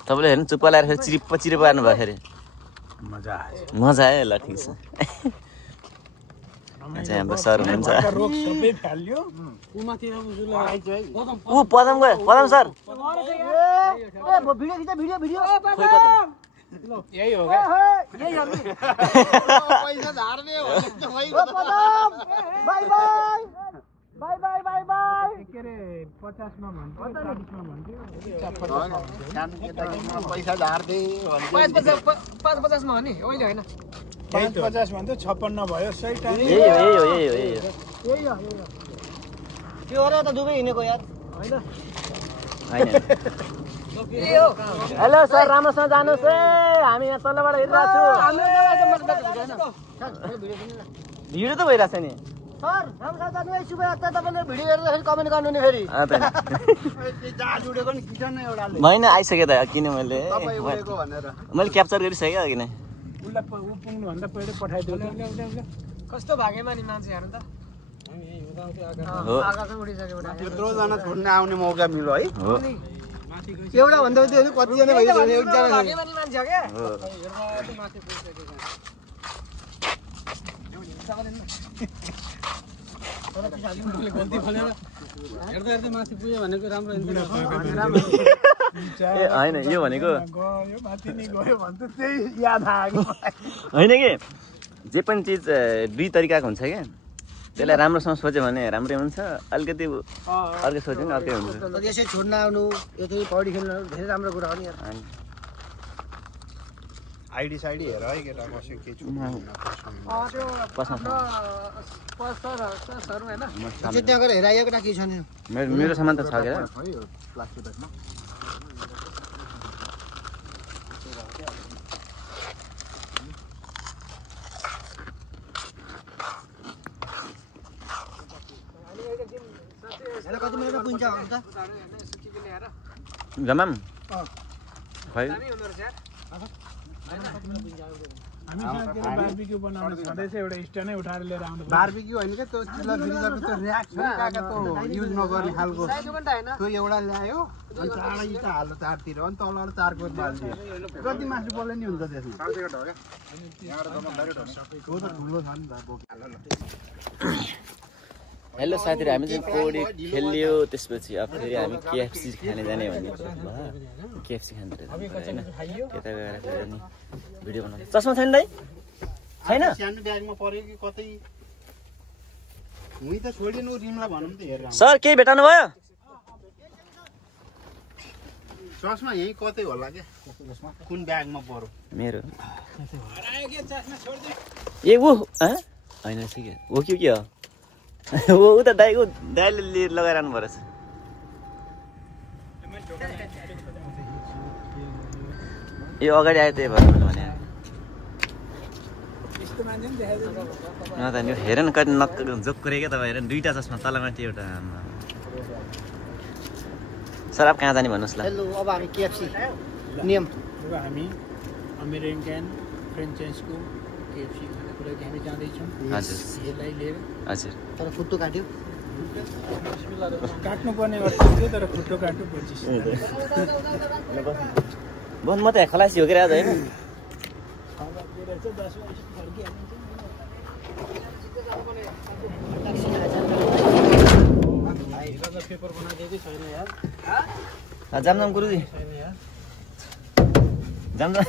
तपाईँले हेर्नु चुप्पा लगाएर फेरि चिरिप्प पार्नु भयो फेरि मजा आयो। मजा आयो। ल ठिक छ। चाहिँ हाम्रो सर हुनुहुन्छ ऊ पदम गयो, पदम सर भिडियो खिच भिडियो भिडियो यही हो क्या यही हो पैसा झार्ने हो जस्तो भइगयो। By by by by by by के अरे 50 मा भन्थ्यो 40 मा भन्थ्यो सानो केटाकेटीमा पैसा झार्दै भन्थ्यो। 550 मा हो नि अहिले होइन 50 भन्थ्यो 56 भयो सही टाइम यही हो यही हो यही हो यही हो। यही हो त्यो अरे त दुबई हिँडेको यार होइन होइन ए हो हेलो सर राम्रोसँग जानुहोस् है, हामी यहाँ तलबाट हेरिरहेको छु। भिडियो त भइरहेछ नि सर राम्रोसँग जानु है। शुभ यात्रा। तपाईँले भिडियो हेर्दाखेरि कमेन्ट गर्नु नि फेरि। जहाज उडेको नि खिच न एउटाले होइन आइसक्यो त किन मैले तपाईँ उडेको भनेर। मैले क्याप्चर गरिसकेँ अघि नै। उसलाई पुग्नु भन्दा पहिले पठाइदियो कस्तो भागेमा नि मान्छे हेर्नु त हो आकाश उडिसक्यो उडा त्यत्रो जना छोड्न आउने मौका मिल्यो है। हो एउटा भन्दा त्यो कतिजना भइसक्यो एकजना भागेमा नि मान्छे हो क्या हो। माथि पुगिसकेको गल्ती खोलेर हेर्दा हेर्दै माथि पुग्यो भनेको राम्रो ए होइन यो भनेको गयो माथि नि गयो भन्छ त्यही याद आयो। होइन कि जे पनि चिज दुई तरिकाको हुन्छ क्या। त्यसलाई राम्रोसँग सोच्यो भने राम्रै हुन्छ, अलिकति अर्कै सोच्यो भने अर्कै हुन्छ। यसै छोड्न आउनु यो चाहिँ पौडी खेल्नु धेरै राम्रो कुरा हो नि यार। आइडी साइडी हेर है केटा बस्यो के छु। त्यो सरहरू होइन त्यो त्यहाँ गएर हेराइएको न के छ नि। मेरो सामान त छ क्या। हेर कति मिनटमा पुगिन्छ अन्त जमाम खै हामीसँग के अरे बारबिक्यू बनाउनु छँदैछ, एउटा स्ट्यान्डै उठाएर लिएर आउनु पर्छ। बारबिक्यू होइन क्या त्यो चिल्ला फ्रिजरको त्यो ऱ्याक छ काका त्यो युज नगर्ने खालको त्यो एउटा ल्यायो अनि चाँडै इटा हाल्यो तारतिर अनि तलबाट तारको बाल्दियो। कति मासु बल्ने नि हुन्छ त्यसमा। त्यो त ठुलो छ नि त बोकी। हेलो साथीहरू, हामी चाहिँ पौडी खेलियो, त्यसपछि अब फेरि हामी केएफसी खाने जाने भन्ने कुरा भयो। केएफसी खाँदै होइन त्यता गएर फेरि नि भिडियो बनाउँछ। चस्मा छैन दाइ? छैन? सानो ब्यागमा पर्यो कि कतै हुँ त छोडिनु रिमलाई भनौँ त हेरेर सर केही भेटाउनु भयो? चस्मा यहीँ कतै होला क्या कुन ब्यागमा पर्यो मेरो ए ऊ होइन ठिक हो कि के हो ऊ त दाइको दाइले लिएर लगाइरहनु पर्छ। यो अगाडि आयो त्यही भएर मैले भने त नि हेर न कति नक्क जोक्रे क्या तपाईँ हेर न दुईवटा चस्मा तलमाथि एउटा। सर अब कहाँ जाने भन्नुहोस् ल। हेलो अब हामी केएफसी नियम अब हामी अमेरिकन फ्रेन्चाइजको केएफसी खानेको लागि हामी जाँदैछौँ हजुर यसलाई लिएर। हजुर तर फुट्टो काट्यो काट्नु पर्ने गर्थ्यो तर खुट्टो काट्नु पर्छ बन म त खलासी हो कि आज होइन पेपर बनाइदिएकै छैन यार जामजाम गुरुजी जामजाम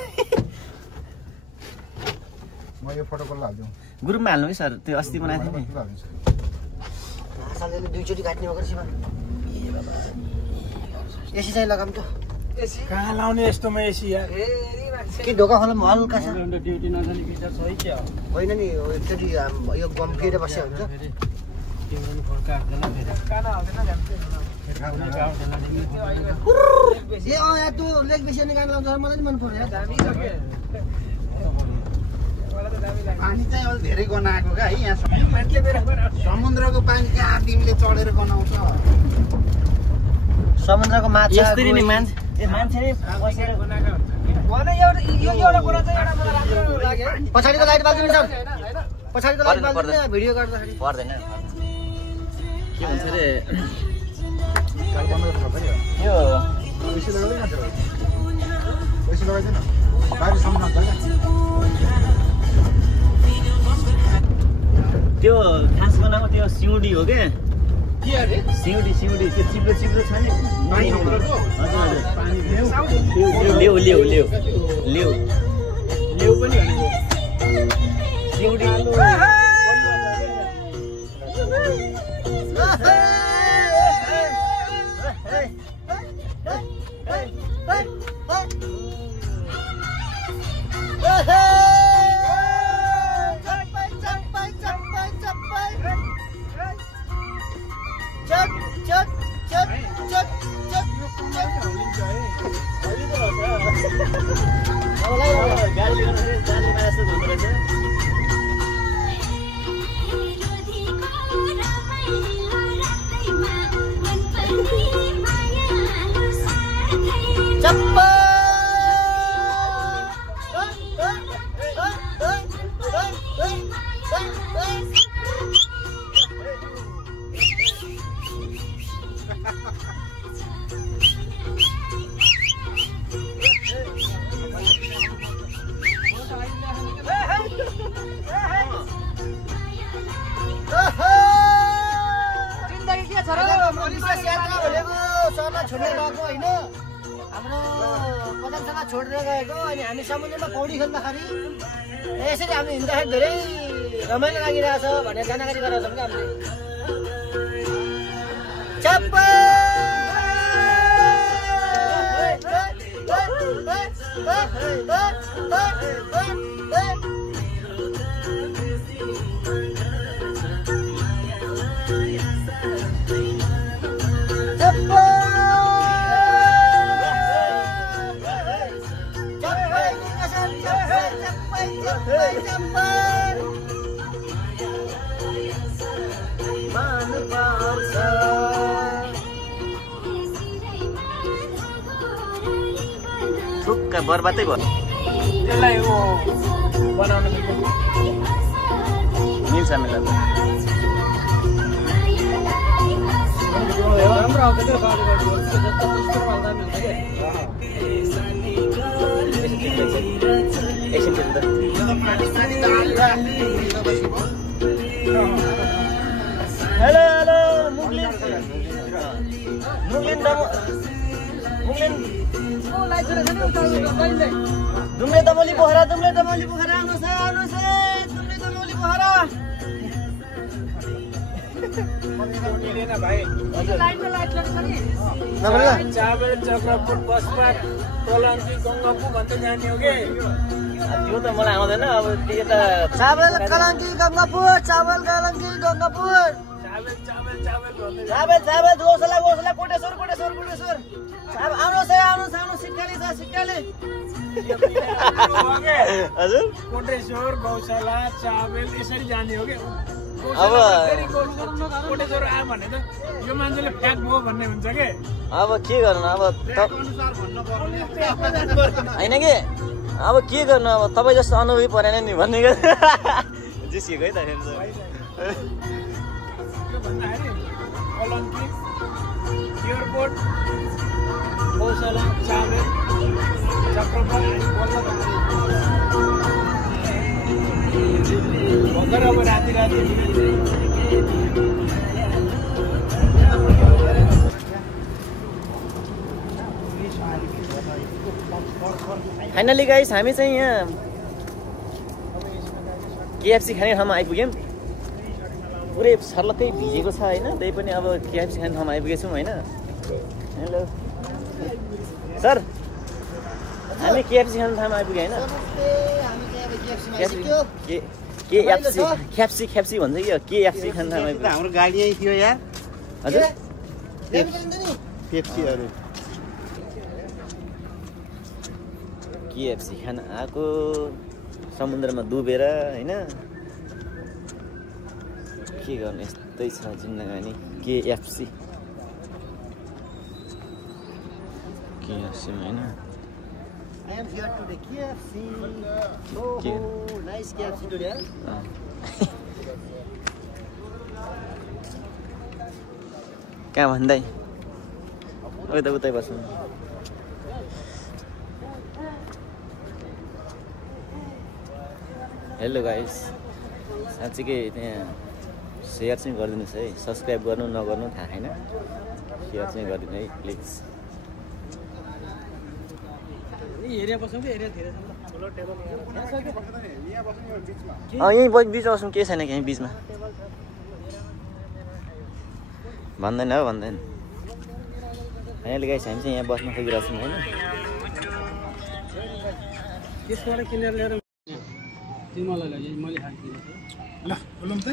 म यो फोटोको हाल्छु ग्रुपमा हाल्नु है सर त्यो अस्ति बनाएको थिएँ नि सालले दुईचोटि काट्ने भएको छिमा एसी चाहिँ लगाम त कहाँ लाउने यस्तोमा एसी यार के ढोका खोला हल्का छ ड्युटी नजाने विचार छ है क्या होइन नि एकचोटि यो गम्फिएर बस्यो हुन्छ ए अँ यहाँ त्यो लेग बेसी गाना लाउँछ मलाई नि मन पर्यो पानी चाहिँ अलि धेरै गनाएको क्या है यहाँ समुद्रको पानी कहाँ तिमीले चढेर गनाउँछ समुद्रको माछा यसरी नि मान्छे नै बसेर पछाडिको लाइट बाल्दिनु सर पछाडिको लाइट बाल्दिनु भिडियो गर्दाखेरि पर्दैन के भन्छ रे यो पैसा लगाइदिनु बाहिर समुद्र हुन्छ त्यो खास बनाएको त्यो सिउँडी हो क्या के अरे सिउँडी त्यो चिप्लो छ नि हजुर पानी लेउ पनि भनेको सिउँडी गाडी लिएर जाने मासु हुँदो रहेछ छोडेर गएको अनि हामी समुद्रमा पौडी खेल्दाखेरि यसरी हामी हिँड्दाखेरि धेरै रमाइलो लागिरहेछ भनेर जानकारी गराउँछौँ क्या हामीले ठुक्क बर्बादै भयो त्यसलाई बनाउनु मिल्छ मिल्छ राम्रो आउँछ क्या गाडी जस्तो पुष्कर भन्दा मिल्छ हेलो मुगलिन दुम्ले दमली पोखरा आउनुहोस् दुम्ले दमली पोखरा भाइ चाबेल चक्रपुर बसपाट तोलाङ्गी गङ्गापु भन्दै जाने हो कि त्यो त मलाई आउँदैन अब त्यो त चावल कलङ्की गङ्गापुर चावल कलङ्की गङ्गापुर चाबेल गोसला कोटेश्वर आउनुहोस् सिक्काले हजुर कोटेश्वर गौशाला चाबेल यसरी जाने हो कि अब कोटेश्वर आयो भने त यो मान्छेले फ्याट भयो भन्ने हुन्छ कि अब के गर्नु अब होइन कि अब के गर्नु अब तपाईँ जस्तो अनुभवी परेन नि भन्ने जिस्केको है त के भन्दाखेरि अलङ्की एयरपोर्ट गौशाला चामेल चक्रपथ भर्खर अब राति फाइनली गाइस हामी चाहिँ यहाँ केएफसी खाने ठाउँमा आइपुग्यौँ। पुरै सर्लक्कै भिजेको छ होइन, त्यही पनि अब केएफसी खाने ठाउँमा आइपुगेछौँ होइन। हेलो सर, हामी केएफसी खाने ठाउँमा आइपुग्यो होइन। केएफसी भन्छ कि केएफसी खाने ठाउँमा आइपुग्यो। हाम्रो गाडी यही थियो यार। हजुर पेप्सीहरू केएफसी खान आएको, समुद्रमा डुबेर होइन। के गर्ने, यस्तै छ जिन्दगानी। केएफसी होइन। I am here today. KFC. Oh, nice KFC today. कहाँ भन्दै उतै बस्नु। हेलो गाइस, साँच्चीकै त्यहाँ सेयर चाहिँ गरिदिनुहोस् है। सब्सक्राइब गर्नु नगर्नु थाहा छैन, सेयर चाहिँ गरिदिनु है प्लिज। एरिया बस्नु कि एरिया धेरै छ ठुलो टेबल यहीँ बिचमा बस्नु, केही छैन कि यहीँ बिचमा भन्दैन हो, भन्दैन। फाइनली गाइस हामी चाहिँ यहाँ बस्न खोजिरहेको छौँ होइन। त्यसबाट किनेर ल्याएर तिमीलाई लगे मैले खान्छु ल बोलौँ त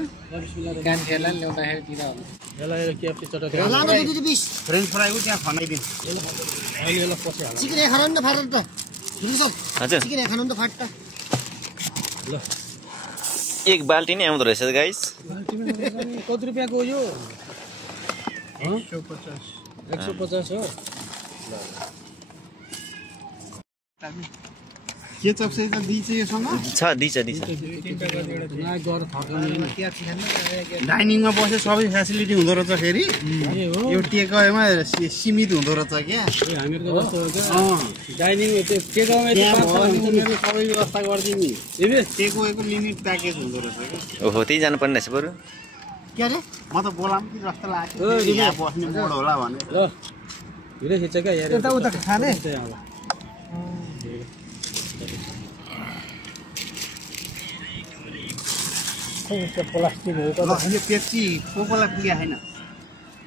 कान खेला ल्याउँदाखेरि दिदा होला यसलाई केएफसी चटक लानु 220 फ्रेन्च फ्राई को त्यहाँ खनाइदिनु। अहिले ल पछि हाल चिकन खानु नि त फाट्छ त। हजुर चिकन खानु नि त फाट्छ। ल एक बाल्टी नै आउँदो रहेछ गाइस। कति रुपैयाँको हो यो? 150 हो। के चप्से त दिन्छ योसँग? छ दिन्छ। डाइनिङमा बसे सबै फ्यासिलिटी हुँदो रहेछ। फेरि यो टेकअवेमा सीमित हुँदो रहेछ क्या। हामीहरुको जस्तो हो क्या डाइनिङ टेकअवे सबै व्यवस्था गरिदिने। टेकअवेको लिमिट प्याकेज हुँदो रहेछ क्या। ओहो, त्यही जानुपर्ने रहेछ बरु। के अरे? म त बोलाम कि जस्तो लाग्यो, यहाँ बस्ने मोड होला भने। ल भिडियो खिच्छ क्या यार, यता उता खाने प्लास्टिक हो ल यो पेप्सी कोकोला पुग्या छैन,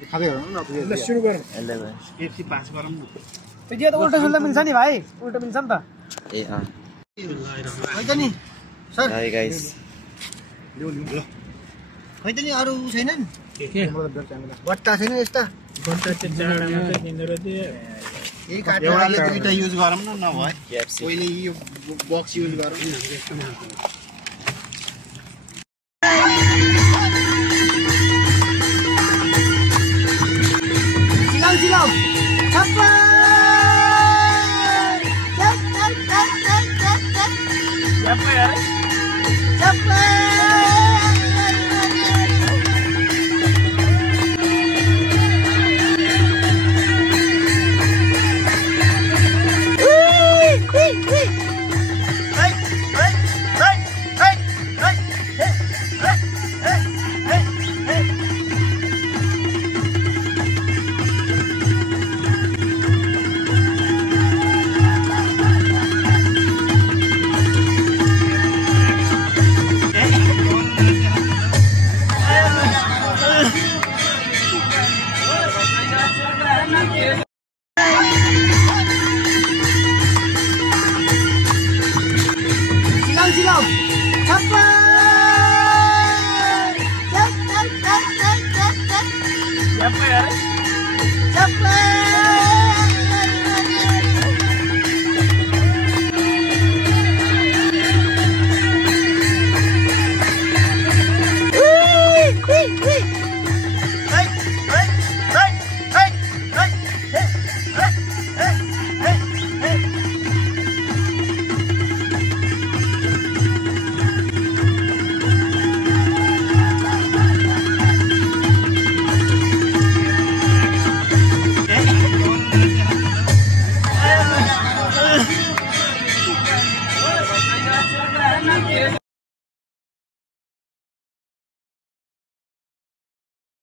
खाँदै गरौँ न। ल सुरु गरौँ। पेप्सी पास गरौँ न। त्यो त उल्टा सुल्टा मिल्छ नि भाइ, उल्टा मिल्छ नि त। ए अँ खै त नि सर, हाई गाइस। खै त नि अरू छैनन्? के बट्टा छैन यस्ता? बट्टा चाहिँ चाडा मात्रै किनेर दिए यही काटेर एउटाले दुईटा युज गरौँ न, नभए केएफसी पहिले यो बक्स युज गरौँ न। चिलाउ छप्पा छप्पा